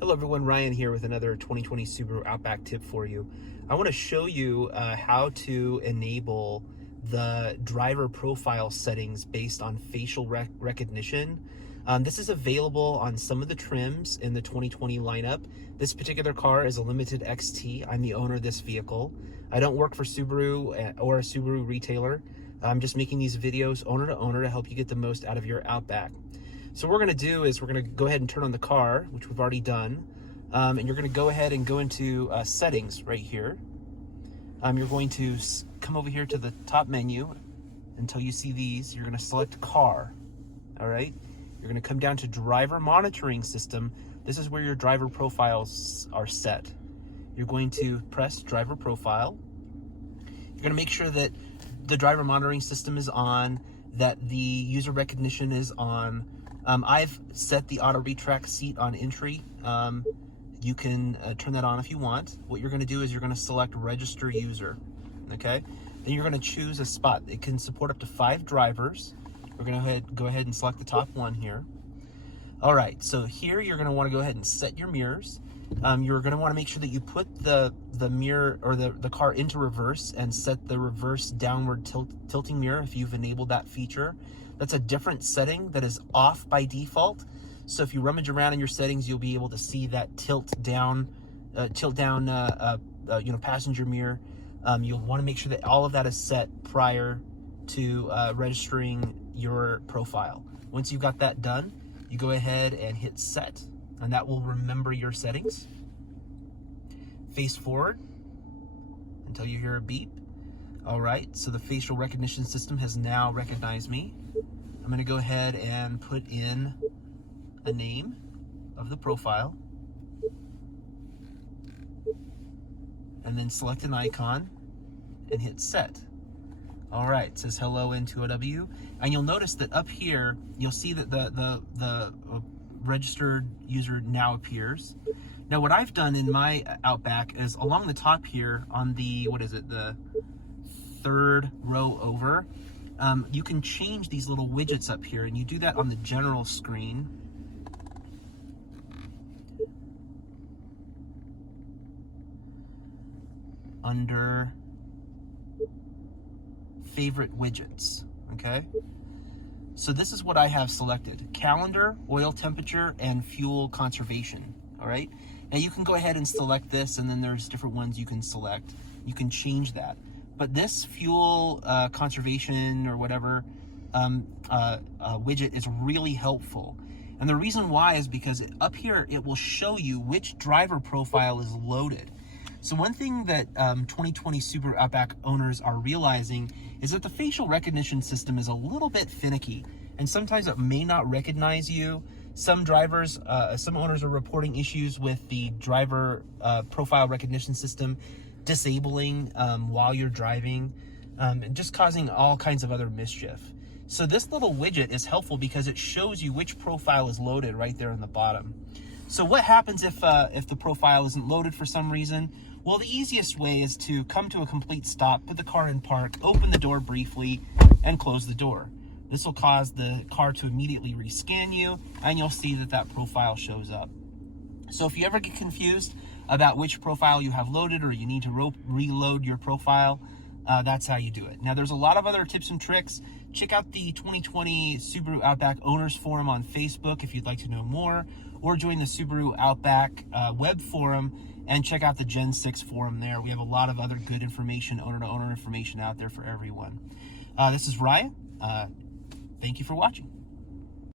Hello everyone, Ryan here with another 2020 Subaru Outback tip for you. I want to show you how to enable the driver profile settings based on facial recognition. This is available on some of the trims in the 2020 lineup. This particular car is a limited XT. I'm the owner of this vehicle. I don't work for Subaru or a Subaru retailer. I'm just making these videos owner to owner to help you get the most out of your Outback. So what we're going to do is we're going to go ahead and turn on the car, which we've already done. And you're going to go ahead and go into settings right here. You're going to come over here to the top menu until you see these. You're going to select car. All right. You're going to come down to driver monitoring system. This is where your driver profiles are set. You're going to press driver profile. You're going to make sure that the driver monitoring system is on, that the user recognition is on. I've set the auto retract seat on entry. You can turn that on if you want. What you're going to do is you're going to select register user. Okay, then you're going to choose a spot. It can support up to 5 drivers. We're going to go ahead and select the top one here. All right, so here you're going to want to go ahead and set your mirrors. You're going to want to make sure that you put the mirror or the car into reverse and set the reverse downward tilting mirror if you've enabled that feature. That's a different setting that is off by default. So if you rummage around in your settings, you'll be able to see that tilt down passenger mirror. You'll want to make sure that all of that is set prior to registering your profile. Once you've got that done, you go ahead and hit set, and that will remember your settings. Face forward until you hear a beep. All right, so the facial recognition system has now recognized me. I'm going to go ahead and put in the name of the profile and then select an icon and hit set. All right, it says hello N2OW, and you'll notice that up here you'll see that the registered user now appears. Now what I've done in my Outback is along the top here on the the 3rd row over, you can change these little widgets up here, and you do that on the general screen. Under favorite widgets, okay? So this is what I have selected: calendar, oil temperature, and fuel conservation, all right? Now you can go ahead and select this, and then there's different ones you can select. You can change that. But this fuel conservation or whatever widget is really helpful. And the reason why is because up here, it will show you which driver profile is loaded. So one thing that 2020 Subaru Outback owners are realizing is that the facial recognition system is a little bit finicky, and sometimes it may not recognize you. Some drivers, some owners are reporting issues with the driver profile recognition system disabling while you're driving, and just causing all kinds of other mischief. So this little widget is helpful because it shows you which profile is loaded right there in the bottom. So what happens if the profile isn't loaded for some reason? Well, the easiest way is to come to a complete stop, put the car in park, open the door briefly, and close the door. This will cause the car to immediately rescan you, and you'll see that that profile shows up. So if you ever get confused about which profile you have loaded, or you need to reload your profile, that's how you do it. Now, there's a lot of other tips and tricks. Check out the 2020 Subaru Outback Owners Forum on Facebook if you'd like to know more, or join the Subaru Outback web forum and check out the Gen 6 forum there. We have a lot of other good information, owner-to-owner information out there for everyone. This is Ryan. Thank you for watching.